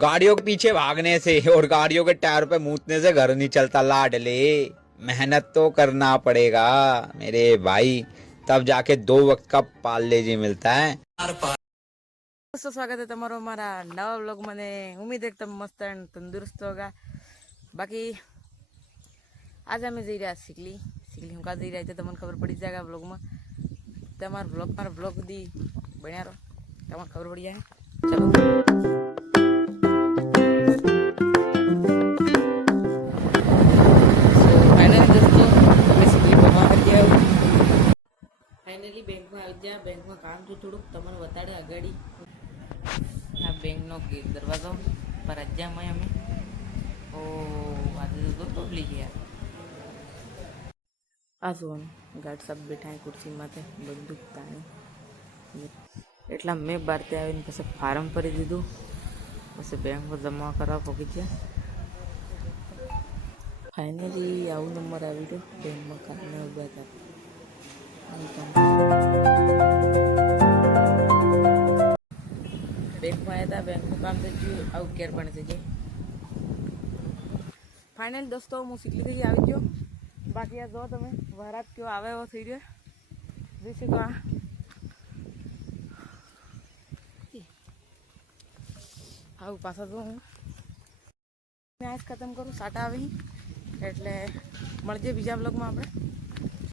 गाड़ियों के पीछे भागने से और गाड़ियों के टायर पे मूतने से घर नहीं चलता लाडले। मेहनत तो करना पड़ेगा मेरे भाई, तब जाके 2 वक्त का पार्ले जी मिलता है। दोस्तों स्वागत है તમારો અમારા નવા વ્લોગમાં ને ઉમ્મીદ है તમે મસ્ત અને તંદુરસ્ત होगा। बाकी आज અમે જઈ રહ્યા સિકલી હું કા જઈ રહ્યા છે તમને ખબર પડી જાયગા વ્લોગ માં। તમારા વ્લોગ દી બન્યા રહો, તમને ખબર પડી જાય। ચલો ફાઇનલી દોસ્તો અમે સિકલી પહોંચવા આવી ગયા। ફાઇનલી બેંકમાં આવી ગયા। બેંકમાં કામ તો થોડુંક તમને બતાડે આગળ। આ બેંકનો ગેટ દરવાજો પર અજામાં અમે ઓ આજે તો તોપલી ગયા। આ જોવાનું ગાર્ડ સાહેબ બેઠા ખુરશી માથે બંદૂક તાણી એટલા મેં બહારથી આવીને પછી ફાર્મ ભરી દીધું, પછી બેંકમાં જમા કરવા પહોંચી ગયા। ફાઇનલી આવું નંબર આવી ગયો બેંકમાં કામને ઉભા હતા। બેંકમાં આવ્યા હતા, બેંકનું કામ થઈ ગયું, આવું કેર પણ થઈ જાય। ફાઇનલ દોસ્તો હું સિકલી થઈ આવી ગયો। બાકી આ જો તમે વરાત કેવો આવે એવો થઈ રહ્યો જોઈ શકો। આવું પાછા જો હું મેચ ખતમ કરું સાટા આવી એટલે મળજે બીજા બ્લોગમાં આપણે।